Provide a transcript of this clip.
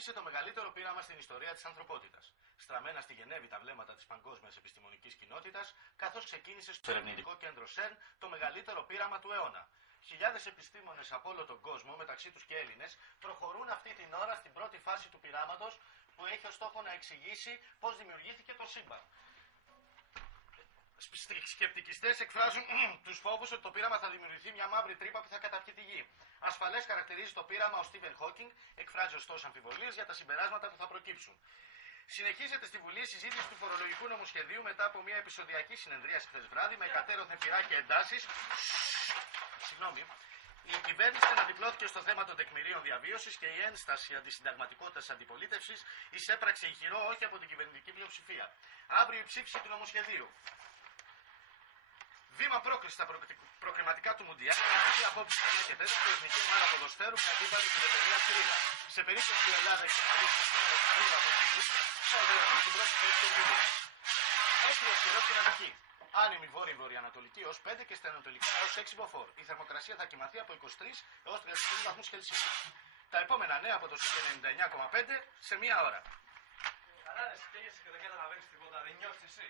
άρχισε το μεγαλύτερο πείραμα στην ιστορία της ανθρωπότητας. Στραμμένα στη Γενέβη τα βλέμματα της παγκόσμιας επιστημονικής κοινότητας, καθώς ξεκίνησε στο ερευνητικό κέντρο ΣΕΡΝ το μεγαλύτερο πείραμα του αιώνα. Χιλιάδες επιστήμονες από όλο τον κόσμο, μεταξύ τους και Έλληνες, προχωρούν αυτή την ώρα στην πρώτη φάση του πειράματος που έχει ως στόχο να εξηγήσει πώς δημιουργήθηκε το σύμπαν. Σκεπτικιστές εκφράζουν τους φόβους ότι το πείραμα θα δημιουργηθεί μια μαύρη τρύπα που θα καταπιεί τη γη. Ασφαλές χαρακτηρίζει το πείραμα ο Στίβεν Χόκινγκ, εκφράζει ωστόσο αμφιβολίες για τα συμπεράσματα που θα προκύψουν. Συνεχίζεται στη Βουλή η συζήτηση του φορολογικού νομοσχεδίου μετά από μια επεισοδιακή συνεδρίαση χθες βράδυ με εκατέρωθεν πυρά και εντάσεις. Η κυβέρνηση αναδιπλώθηκε στο θέμα των τεκμηρίων διαβίωσης και η ένσταση αντισυνταγματικότητας της αντιπολίτευσης εισέπραξε ηχηρό όχι από την κυβερνητική πλειοψηφία. Αύριο η ψήφιση του νομοσχεδίου. Βήμα πρόκληση στα προκριματικά του Μουντιάλ, με ειδική απόψη και θέση του Εθνική Ομάδα Ποδοσφαίρου με αντίπαλη τη Λετωνία στη Ρήγα. Σε περίπτωση που η Ελλάδα εξασφαλίσει σήμερα τη Ρήγα από τη Βουλή, θα οδηγηθεί στην πρώτη θέση του Μουντιάλ. Έχει ισχυρό στην Αττική. Άνεμη βόρειο-βορειοανατολική έως 5 και στα ανατολικά έως 6 μποφόρ. Η θερμοκρασία θα κοιμαθεί από 23 έως 33 βαθμούς Κελσίου. Τα επόμενα νέα από το ΣΥΠ 99,5 σε μία ώρα. Καλά, ρε, καίγεσαι και δεν καταλαβαίνεις τίποτα, δεν νιώθεις εσύ.